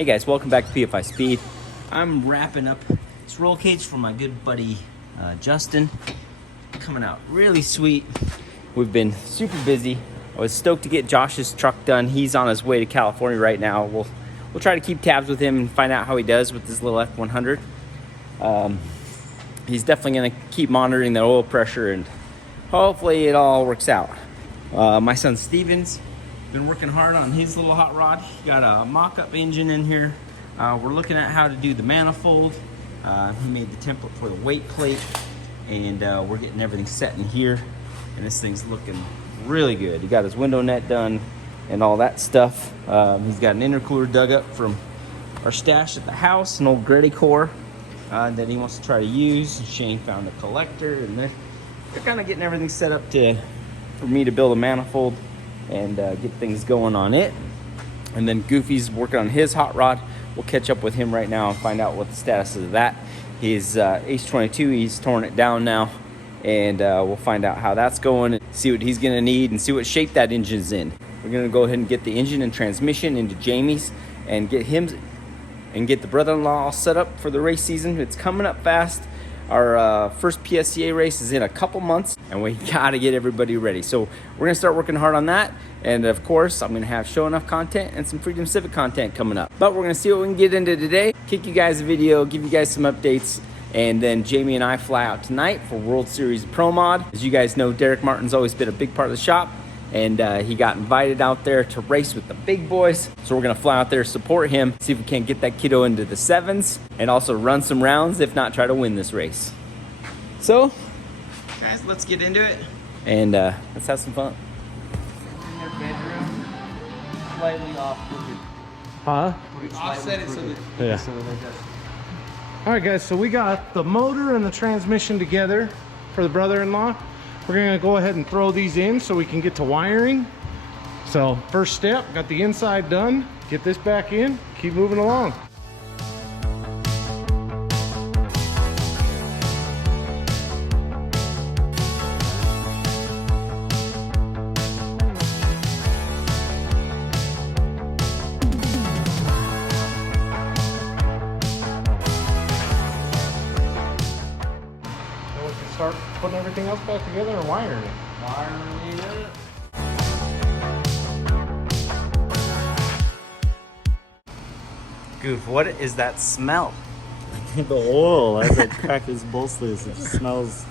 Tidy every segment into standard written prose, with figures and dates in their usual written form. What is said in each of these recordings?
Hey guys, welcome back to Pfispeed. I'm wrapping up this roll cage for my good buddy Justin. Coming out really sweet. We've been super busy. I was stoked to get Josh's truck done. He's on his way to California right now. We'll try to keep tabs with him and find out how he does with this little F100. He's definitely going to keep monitoring the oil pressure and hopefully it all works out. My son Steven's been working hard on his little hot rod. He got a mock-up engine in here. We're looking at how to do the manifold. He made the template for the weight plate, and we're getting everything set in here. And this thing's looking really good. He got his window net done and all that stuff. He's got an intercooler dug up from our stash at the house, an old Gretty core that he wants to try to use. Shane found a collector, and they're kind of getting everything set up for me to build a manifold and get things going on it. And then Goofy's working on his hot rod. We'll catch up with him right now and find out what the status is of that. His H22, he's torn it down now, and we'll find out how that's going and see what he's gonna need and see what shape that engine's in. We're gonna go ahead and get the engine and transmission into Jamie's and get the brother-in-law all set up for the race season. It's coming up fast. Our first PSCA race is in a couple months, and we gotta get everybody ready. So we're gonna start working hard on that. And of course, I'm gonna have Show Enough content and some Freedom Civic content coming up. But we're gonna see what we can get into today. Kick you guys a video, give you guys some updates, and then Jamie and I fly out tonight for World Series Pro Mod. As you guys know, Derek Martin's always been a big part of the shop, and he got invited out there to race with the big boys. So we're gonna fly out there, support him, see if we can't get that kiddo into the 7s, and also run some rounds, if not try to win this race. So, guys, let's get into it, and let's have some fun. In their bedroom, slightly off. Huh? Offset it so that Yeah. All right, guys, so we got the motor and the transmission together for the brother-in-law. We're gonna go ahead and throw these in so we can get to wiring. So first step, got the inside done. Get this back in, keep moving along. Start putting everything else back together and wiring it. Wiring it up. Goof, what is that smell? the oil as it cracked his bolts loose. It just smells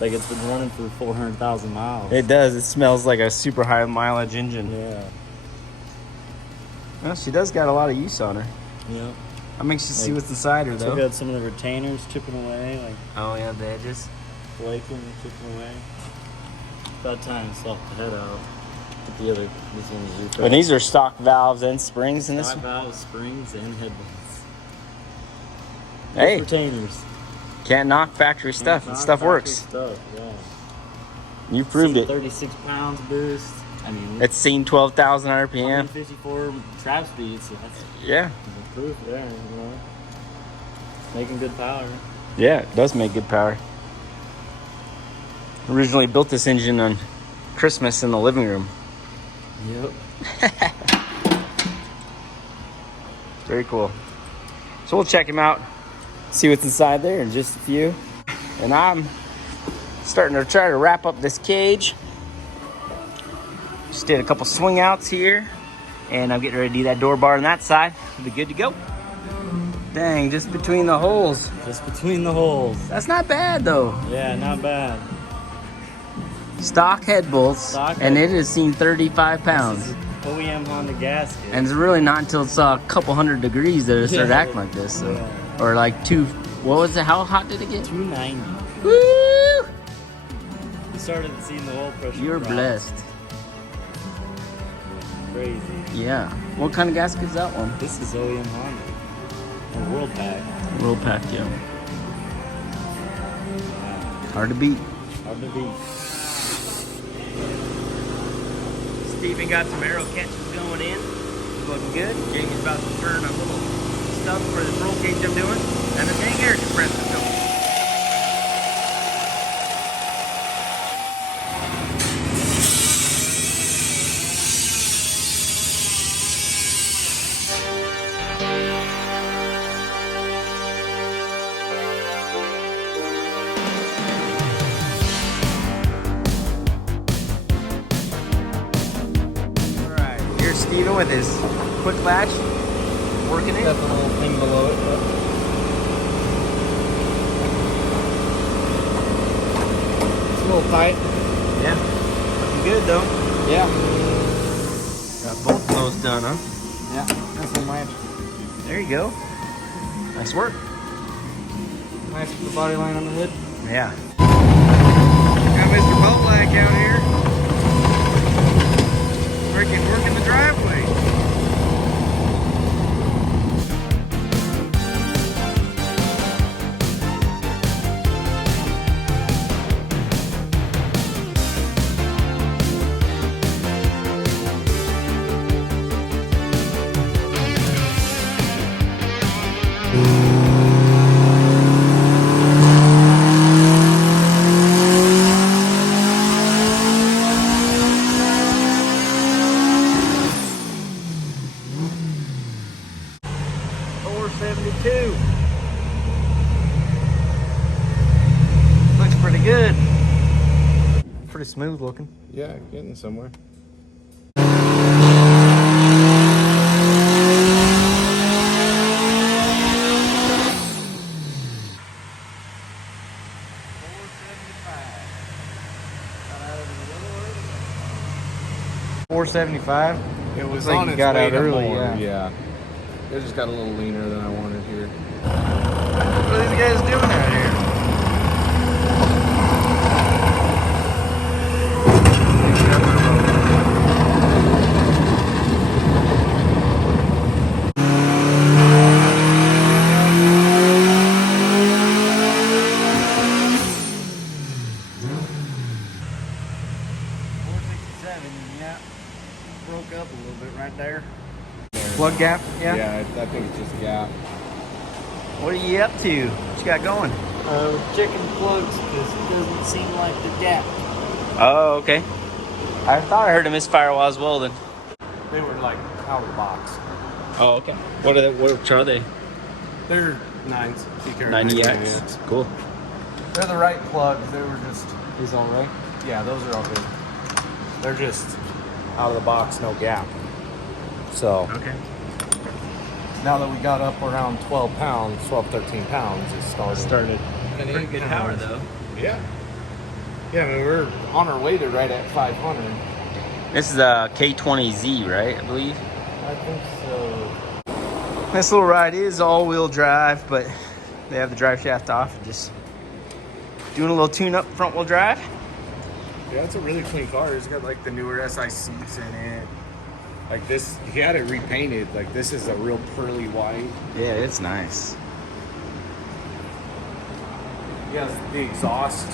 like it's been running for 400,000 miles. It does. It smells like a super high mileage engine. Yeah. Well, she does got a lot of use on her. Yeah. I'm anxious to see what's inside her, though. Took out some of the retainers, chipping away, like Oh, yeah, the edges. flaking and chipping away. About time to swap the head out. Put the other, this one's And these are stock valves and springs in this stock one? valves, springs, and head bolts. Hey. Retainers. Can't knock factory stuff. This stuff works. Stuff, yeah. You proved it. 36 pounds boost. I mean, It's seen 12,000 RPM. 154 trap speed, so that's Yeah. proof there, you know. Making good power. Yeah, it does make good power. Originally built this engine on Christmas in the living room. Yep. Very cool. So we'll check him out, see what's inside there in just a few. And I'm starting to try to wrap up this cage. Just did a couple swing outs here, and I'm getting ready to do that door bar on that side. We'll be good to go. Dang, just between the holes. Just between the holes. That's not bad though. Yeah, not bad. Stock head bolts, Stock and head it has seen 35 pounds. OEM Honda gasket. And it's really not until it's a couple hundred degrees that it started Yeah. acting like this. So. Yeah. Or like what was it? How hot did it get? 290. Woo! We started seeing the oil pressure. You're drop. blessed. Crazy. Yeah. What kind of gasket is that one? This is OEM Honda. Or World Pack. World Pack, yeah. Wow. Hard to beat. Hard to beat. Steven got some arrow catches going in. Looking good. Jamie's about to turn a little stuff for this roll cage I'm doing. And the dang air compressor's going. doing with his quick latch? Working it? Got the little thing below it. It's a little tight. Yeah. Looking good though. Yeah. Got both of those done, huh? Yeah. That's one latch. There you go. Nice work. Nice with the body line on the hood. Yeah. Got Mr. Boatlag out here. Working the driveway. Looks pretty good. Pretty smooth looking. Yeah, getting somewhere. $475. It was like on you its got way out to early, more, yeah. It just got a little leaner than I wanted here. What are these guys doing out here? Yeah, broke up a little bit right there. Plug gap? Yeah. Yeah, I think it's just gap. What are you up to? What you got going? Checking plugs because it doesn't seem like the gap. Oh, okay. I thought I heard a misfire while I was welding. They were like out of the box. Oh, okay. What are they? Which are they? They're 9s. 90X. Cool. They're the right plugs. They were just, These all right? yeah, those are all good. They're just out of the box, no gap. So Okay. now that we got up around 12 pounds, 12, 13 pounds, it started. Pretty good power though. Yeah. Yeah, I mean, we're on our way to right at 500. This is a K20Z, right? I believe. I think so. This little ride is all-wheel drive, but they have the drive shaft off and just doing a little tune-up front-wheel drive. Yeah, it's a really clean car. It's got like the newer SI seats in it. Like this, he had it repainted. Like this is a real pearly white. Yeah, it's nice. He has the exhaust.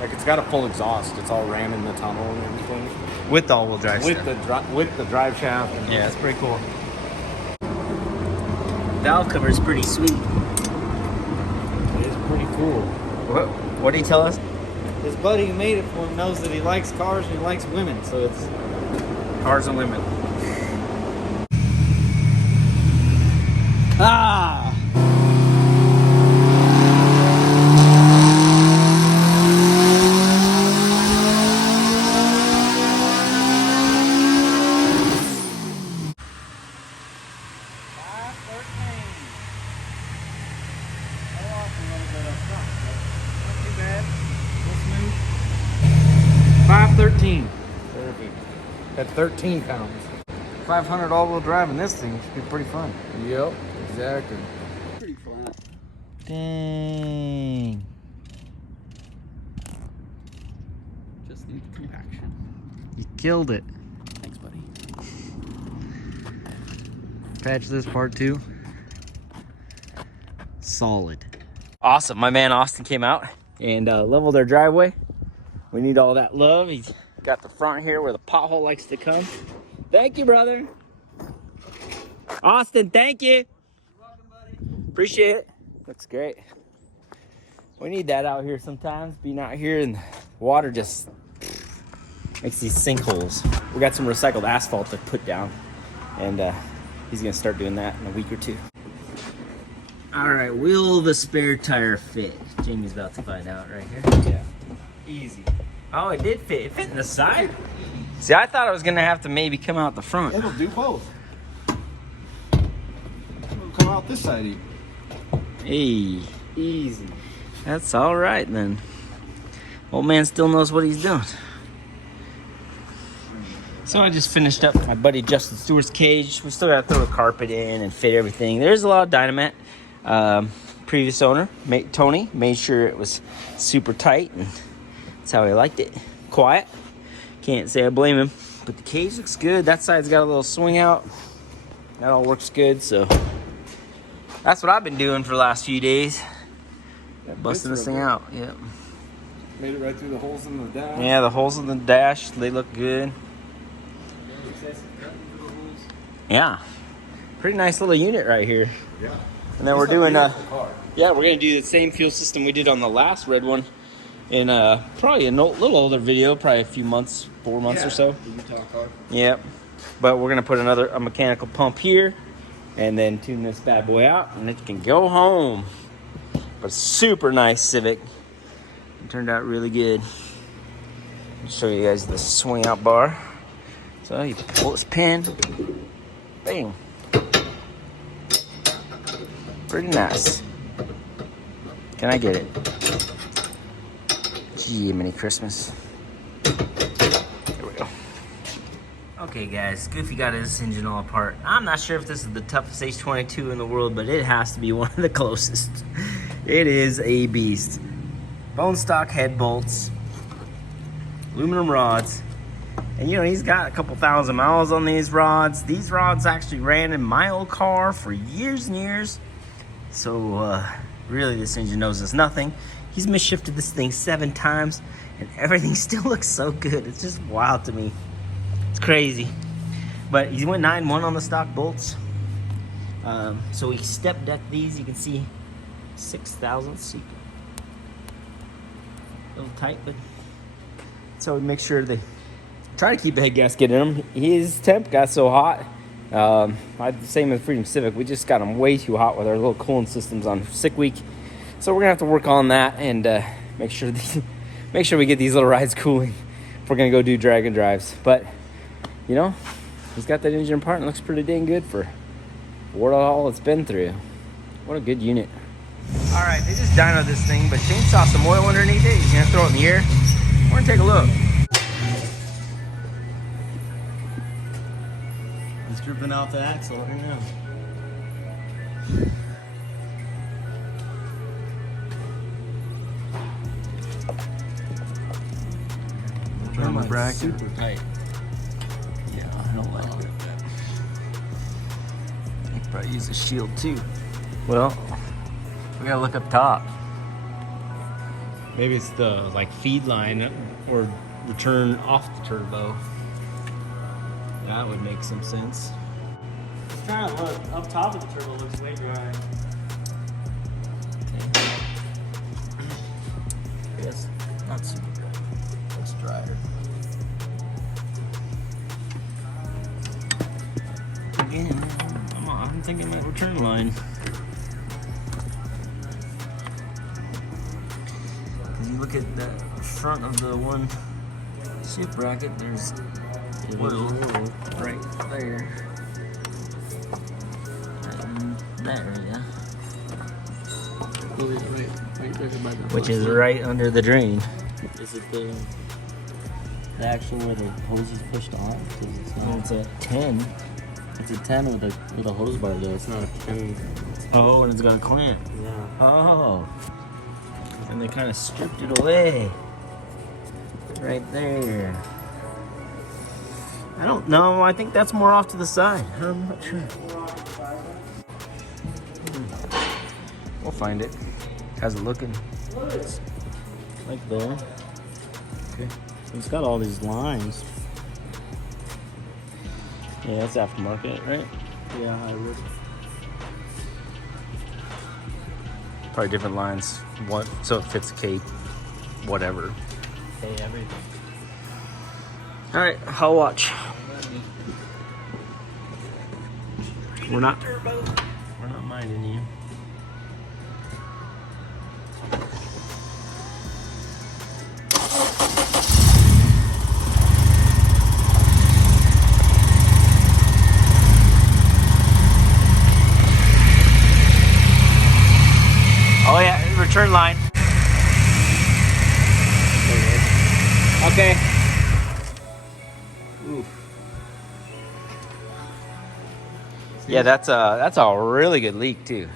Like it's got a full exhaust. It's all ran in the tunnel and everything. With the all-wheel drive With stuff. with the drive shaft. And Yeah, it's pretty cool. Valve cover is pretty sweet. it is pretty cool. What did he tell us? His buddy who made it for him knows that he likes cars and he likes women, so it's Cars and women. Ah! $513. Perfect. At 13 pounds. 500 all-wheel drive in this thing should be pretty fun. Yep, exactly. Pretty flat. Dang. Just need compaction. You killed it. Thanks, buddy. Patch this part too. Solid. Awesome. My man Austin came out and leveled our driveway. We need all that love. He's got the front here where the pothole likes to come. Thank you, brother. Austin, thank you. You're welcome, buddy. Appreciate it. Looks great. We need that out here sometimes. Being out here and the water just makes these sinkholes. We got some recycled asphalt to put down, and he's gonna start doing that in a week or two. All right, will the spare tire fit? Jamie's about to find out right here. Yeah. Easy. Oh, it did fit. It fit in the side. See, I thought I was gonna have to maybe come out the front. It'll do both. out this side even. Hey, Easy. that's all right then. Old man still knows what he's doing. So I just finished up my buddy Justin Stewart's cage. We still got to throw the carpet in and fit everything. There's a lot of dynamite. Previous owner, Tony, made sure it was super tight, and that's how he liked it. Quiet. Can't say I blame him. But the cage looks good. That side's got a little swing out. That all works good, so that's what I've been doing for the last few days. Busting this thing out. Yep. Made it right through the holes in the dash. Yeah, the holes in the dash, they look good. Yeah. Pretty nice little unit right here. Yeah. And then we're doing we're gonna do the same fuel system we did on the last red one in probably a little older video, probably a few months, 4 months or so. The Utah car. Yep. But we're gonna put a mechanical pump here and then tune this bad boy out and it can go home. But super nice Civic. It turned out really good. I'll show you guys the swing out bar. So you pull this pin, bang. Pretty nice. Can I get it? Gee, mini Christmas. There we go. Okay guys, Goofy got his engine all apart. I'm not sure if this is the toughest H22 in the world, but it has to be one of the closest. It is a beast. Bone stock head bolts, aluminum rods, and you know, he's got a couple thousand miles on these rods. These rods actually ran in my old car for years and years. So really this engine knows us nothing. He's misshifted this thing 7 times and everything still looks so good. It's just wild to me. It's crazy. But he went 9-1 on the stock bolts. So we step decked these. You can see 6 thousandths. A little tight, but so we make sure they try to keep the head gasket in him. His temp got so hot. Same with Freedom Civic. We just got them way too hot with our little cooling systems on sick week. So we're gonna have to work on that and make sure we get these little rides cooling if we're gonna go do drag and drives. But you know, he's got that engine apart and looks pretty dang good for what all it's been through. What a good unit. All right, they just dynoed this thing, but chainsaw some oil underneath it. He's gonna throw it in the air. We're gonna take a look. It's dripping out the axle right now. Turn my bracket. Super tight. Yeah, I don't like it. I could probably use a shield too. Well, we gotta look up top. Maybe it's the feed line or return off the turbo. That would make some sense. Just trying to look. Up top of the turbo looks way dry. Okay. Yes, not super dry. It's drier. Again, I'm thinking that return line. Cause you look at the front of the one shift bracket, there's oil right there. And that area. Which is right under the drain. Is it the actual where the hose is pushed on? It's not. It's a 10. It's a 10 with a hose bar though. It's not a 10. Oh, and it's got a clamp. Yeah. Oh. And they kind of stripped it away. Right there. I don't know. I think that's more off to the side. I'm not sure. We'll find it. How's it looking? It's like there. Okay. It's got all these lines. Yeah, that's aftermarket, right? Yeah, I would. Probably different lines. What? So it fits K, whatever. Hey, everything. All right, I'll watch. We're not minding you. turn line. Okay. Oof. Yeah, that's a really good leak too.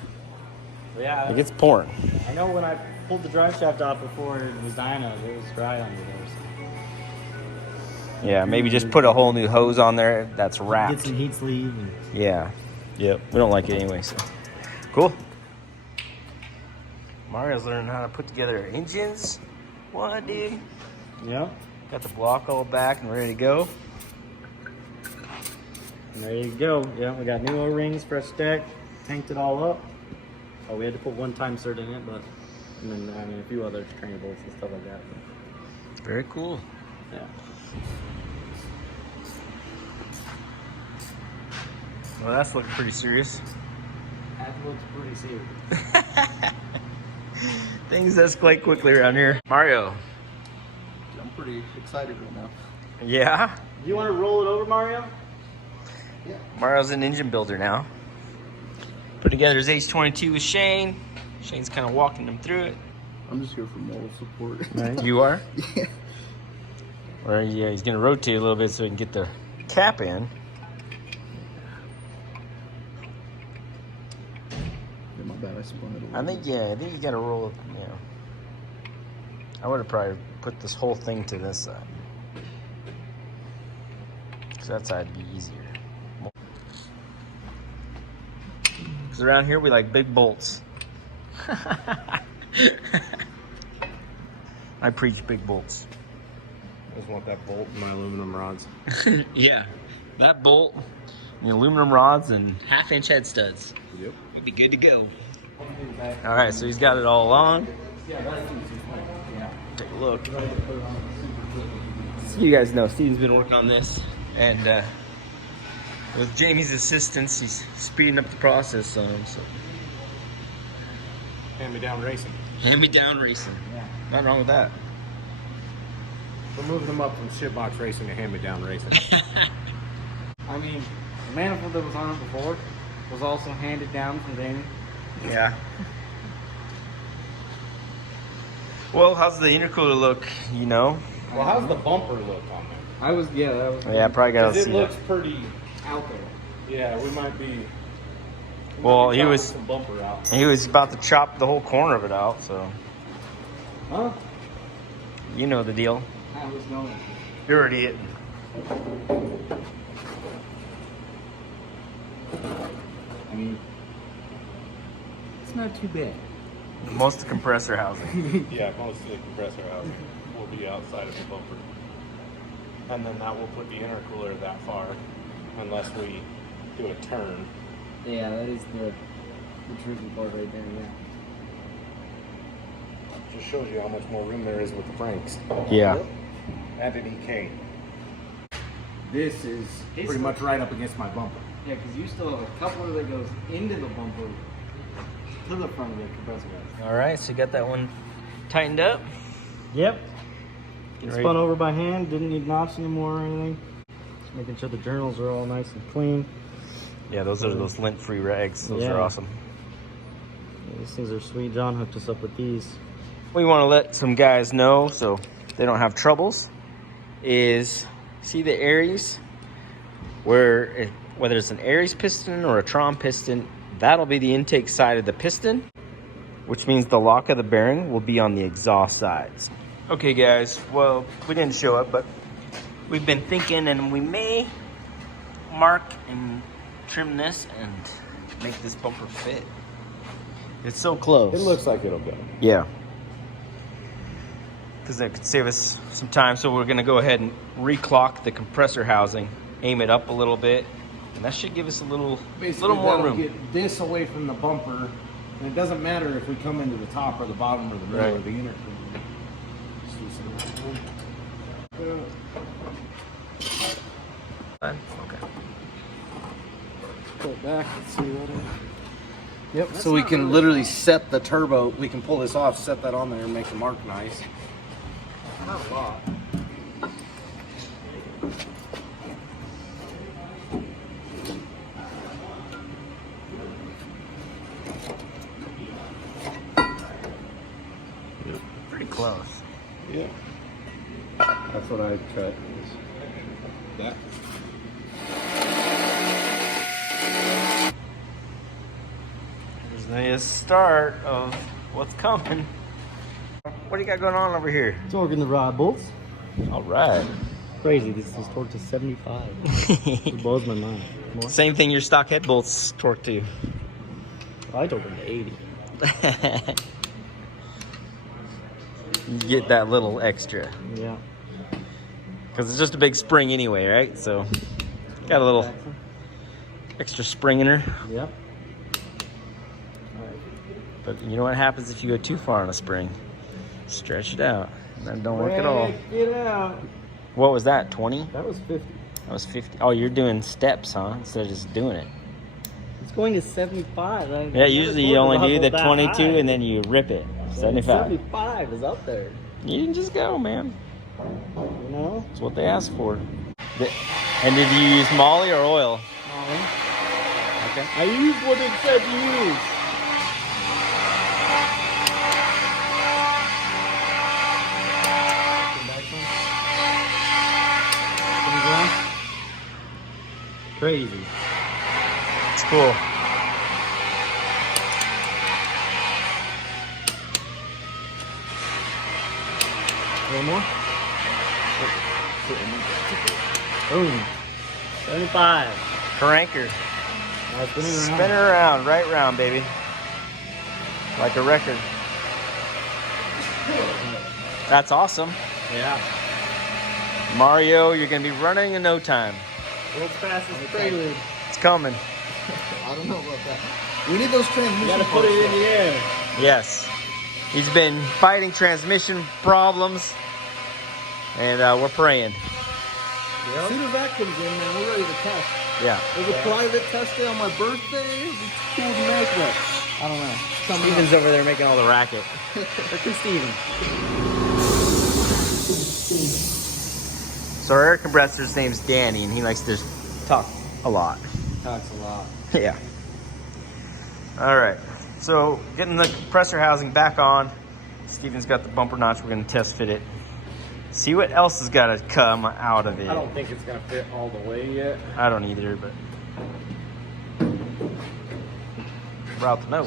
Yeah, Like it's pouring. I know when I pulled the drive shaft off before it was dynos, it was dry under there. So. Yeah, maybe just put a whole new hose on there that's Get wrapped. some heat sleeve. And... Yeah. Yep. We don't like it anyway, so. Cool. Mario's learning how to put together engines. What, dude? Yep. Got the block all back and ready to go. And there you go. Yeah, we got new O-rings, fresh deck, tanked it all up. Oh, we had to put one time cert in it, but and then I mean a few other trainer bolts and stuff like that. Very cool. Yeah. Well, that's looking pretty serious. That looks pretty serious. Things escalate quickly around here. Mario. I'm pretty excited right now. Yeah? Do you want to roll it over, Mario? Yeah. Mario's an engine builder now. Put together his H22 with Shane. Shane's kind of walking him through it. I'm just here for moral support. Right. You are? Yeah. Or yeah, he's gonna rotate a little bit so he can get the cap in. Yeah, my bad, I spun it a little. I think you gotta roll it, I would have probably put this whole thing to this side. Cause that side would be easier. Cause around here we like big bolts. I preach big bolts. I just want that bolt and my aluminum rods. Yeah, that bolt, and the aluminum rods, and half-inch head studs. Yep. You'd be good to go. All right, so he's got it all on. Take a look. So you guys know Steven's been working on this, and with Jamie's assistance, he's speeding up the process on him. So Hand-me-down racing. hand-me-down racing. Nothing wrong with that. We're moving them up from shitbox racing to hand-me-down racing. I mean, the manifold that was on it before was also handed down from Danny. Yeah. Well, how's the intercooler look? You know? Well, how's the bumper look on there? That was. Yeah, probably gotta Because see it looks that. pretty. out there. Yeah, we might be. Well, might be he chopping was- some bumper out. He was about to chop the whole corner of it out, so Huh? you know the deal. I was going. You're already hitting. I mean, it's not too bad. Most of the compressor housing. Yeah, most of the compressor housing will be outside of the bumper. And then that will put the intercooler that far, unless we do a turn. Yeah, that is the tricky part right there. Yeah. Just shows you how much more room there is with the cranks. Yeah. Added EK. This is pretty much right up against my bumper. Yeah, because you still have a coupler that goes into the bumper to the front of the compressor house. All right, so you got that one tightened up. Yep. Getting Spun ready. over by hand. Didn't need knots anymore or anything. Just making sure the journals are all nice and clean. Yeah, those are those lint-free rags. Those Yeah. are awesome. Yeah, these things are sweet. John hooked us up with these. We want to let some guys know so they don't have troubles. Is see the Aries, whether it's an Aries piston or a Tron piston, that'll be the intake side of the piston, which means the lock of the bearing will be on the exhaust sides. Okay, guys. Well, we didn't show it, but we've been thinking, and we may mark and trim this and make this bumper fit. It's so close. It looks like it'll go. Yeah. Because that could save us some time. So we're going to go ahead and reclock the compressor housing, aim it up a little bit, and that should give us a little more that'll room. Get this away from the bumper, and it doesn't matter if we come into the top or the bottom or the middle Right. or the intercooler. Just loosen it. Okay. Pull it back and see what it. Yep. So we can literally set the turbo. We can pull this off, set that on there, and make the mark nice. Not a lot. close. Yeah. That's what I cut. That. There's the start of what's coming. What do you got going on over here? Torquing the rod bolts. All right. Crazy. This is torqued to 75. It blows my mind. More? Same thing your stock head bolts torque to. I torqued them to 80. You get that little extra. Yeah. Because it's just a big spring anyway, right? So, got a little extra spring in her. Yep. But you know what happens if you go too far on a spring? Stretch it out. That don't work at all. Get out. What was that, 20? That was 50. That was 50. Oh, you're doing steps, huh? Instead of just doing it. It's going to 75. Yeah, usually you only do the 22 and then you rip it. 75. 75 is up there. You can just go, man. You know? That's what they asked for. And did you use molly or oil? Molly. Okay. I used what it said to use. Crazy. It's cool. One more? Boom. 75. Cranker. Now spin it around. Spin her around, right round, baby. Like a record. That's awesome. Yeah. Mario, you're going to be running in no time. World's fastest prelude. It's coming. I don't know about that. We need those transmission. You gotta put it in the air. Yes. He's been fighting transmission problems. And we're praying. As soon as that comes in, man, we're ready to test. Yeah. There's a private test day on my birthday. It'd be cool to make that. I don't know. Something Steven's over there making all the racket. Look at Steven. So our air compressor's name's Danny, and he likes to talk a lot. Talks a lot. Yeah. All right. So getting the compressor housing back on. Steven's got the bumper notch. We're going to test fit it. See what else has got to come out of it. I don't think it's gonna fit all the way yet. I don't either, but we're out to know.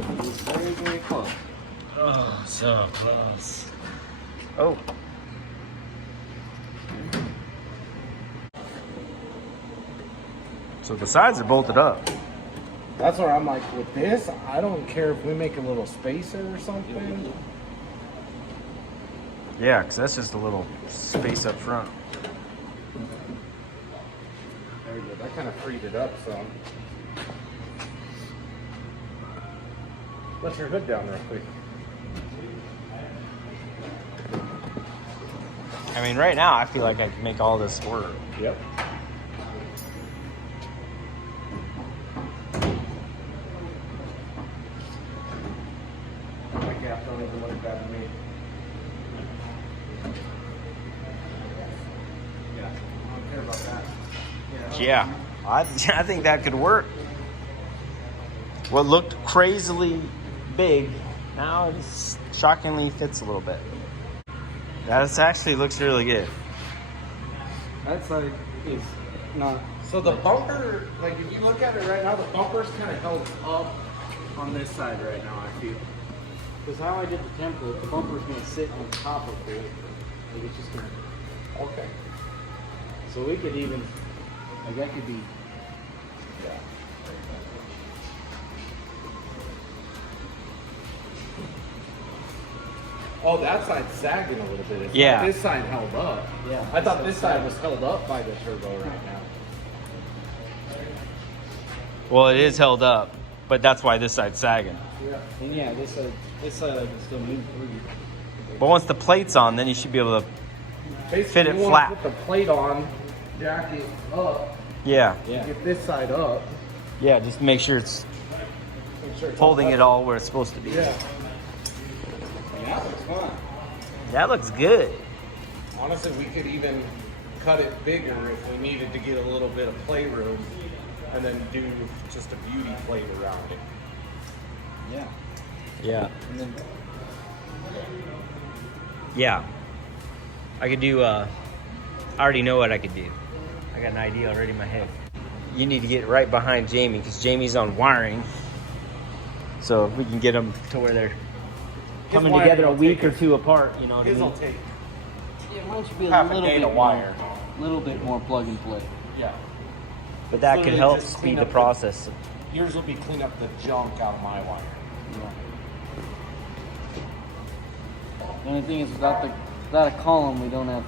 Very, very close. Oh, so close. Oh. So the sides are bolted up. That's where I'm like, with this, I don't care if we make a little spacer or something. Yeah, because that's just a little space up front. There we go. That kind of freed it up some. Let your hood down real quick. I mean, right now, I feel like I can make all this work. Yep. My gap don't even look bad to me. Yeah, I don't care about that. Yeah, I think that could work. What looked crazily big, now it just shockingly fits a little bit. That actually looks really good. That side is not. So the bumper, like if you look at it right now, the bumper's kind of held up on this side right now, I feel. Because how I did the template, the bumper's gonna sit on top of it. Like it's just gonna. Okay. So we could even. Like that could be. Yeah. Oh, that side's sagging a little bit. It's Yeah. like this side held up. Yeah. I thought this side was held up by the turbo right now. Well, it is held up, but that's why this side's sagging. Yeah. And yeah, this side I can still move through. But once the plate's on, then you should be able to. Basically, Fit it you wanna flat. Put the plate on, jack it up, Yeah, Yeah. get this side up. yeah, just make sure it's Make sure it's holding up. it all where it's supposed to be. Yeah. That looks fun. That looks good. Honestly, we could even cut it bigger if we needed to get a little bit of playroom, and then do just a beauty plate around it. Yeah. Yeah. And then Yeah. I could do, I already know what I could do. I got an idea already in my head. You need to get right behind Jamie because Jamie's on wiring. So if we can get them to where they're coming wiring together a will week take or two apart, you know what I His mean? will take Yeah, mine should be a half a little day bit to wire. little bit more plug and play. Yeah. But that could Literally help just speed clean the up process. Yours will be clean up the junk out of my wire. Yeah. The only thing is, without a column, we don't have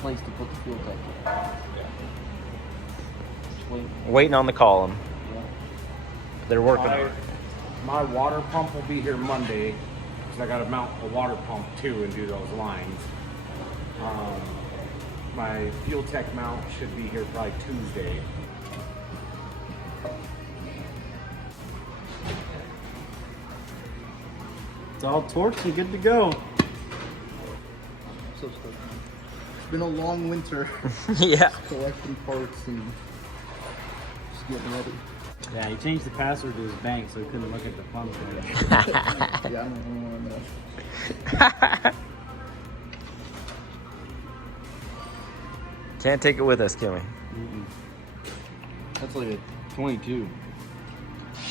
place to put the fuel tank in. Just wait. Waiting on the column. Yeah. They're working on it. My water pump will be here Monday because I got to mount a water pump too and do those lines. My fuel tech mount should be here probably Tuesday. It's all torqued and good to go. So it's been a long winter Yeah. collecting parts and just getting ready. Yeah, he changed the password to his bank so he couldn't look at the pump there. Yeah, I don't know. Can't take it with us, can we? That's like a 22. Let's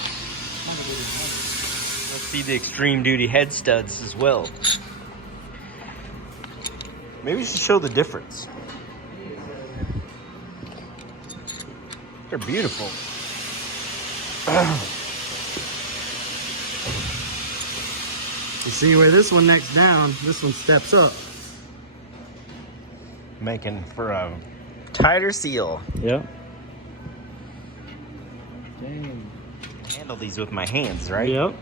see the extreme duty head studs as well. Maybe we should show the difference. They're beautiful. You see where this one necks down, this one steps up. Making for a tighter seal. Yep. Dang. Handle these with my hands, right? Yep.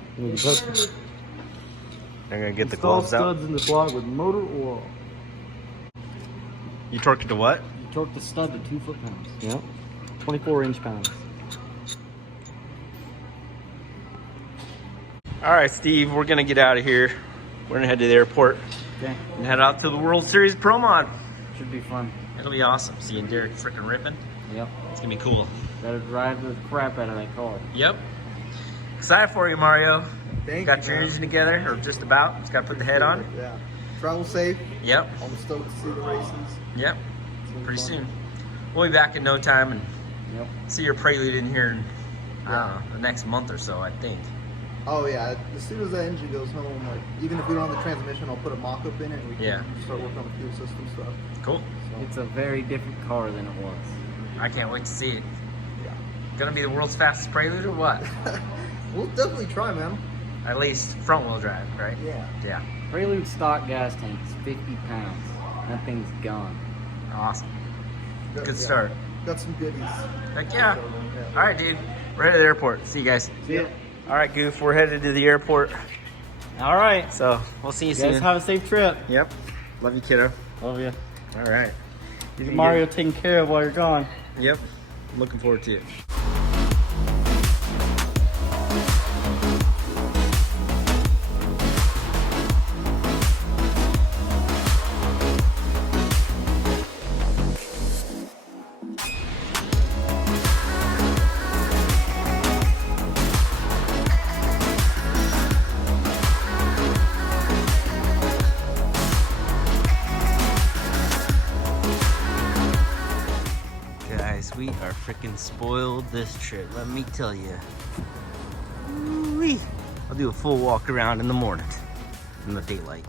They're gonna get the Install gloves out. studs in the block with motor oil. You torque it to what? You torque the stud to 2 foot-pounds. Yep. 24 inch-pounds. All right, Steve, we're gonna get out of here. We're gonna head to the airport Okay. and head out to the World Series Pro Mod. Should be fun. It'll be awesome. Seeing Derek freaking ripping. Yep. It's gonna be cool. Gotta drive the crap out of that car. Yep. Excited for you, Mario. Thank Got you, your man. engine together, or just about. Just gotta put the head on. Yeah. Travel safe. Yep. I'm stoked to see the races. Yep. It's gonna be Pretty fun. soon. We'll be back in no time and Yep. see your Prelude in here in, I don't know, the next month or so, I think. Oh yeah. As soon as the engine goes home, like even if we don't have the transmission, I'll put a mock-up in it and we can start working on the fuel system stuff. Cool. It's a very different car than it was. I can't wait to see it. Yeah. Gonna be the world's fastest Prelude or what? We'll definitely try, man. At least front wheel drive, right? Yeah. Yeah. Prelude stock gas tank is 50 pounds. That thing's gone. Awesome. Got- Good yeah. start. Got some goodies. Heck yeah. So, yeah. All right, dude. We're headed to the airport. See you guys. See ya. All right, Goof. We're headed to the airport. All right. So we'll see you You guys soon. have a safe trip. Yep. Love you, kiddo. Love you. All right. Get Mario taken care of while you're gone. Yep. Looking forward to it. Guys, we are freaking spoiled this trip, let me tell you. Ooh-wee. I'll do a full walk around in the morning in the daylight.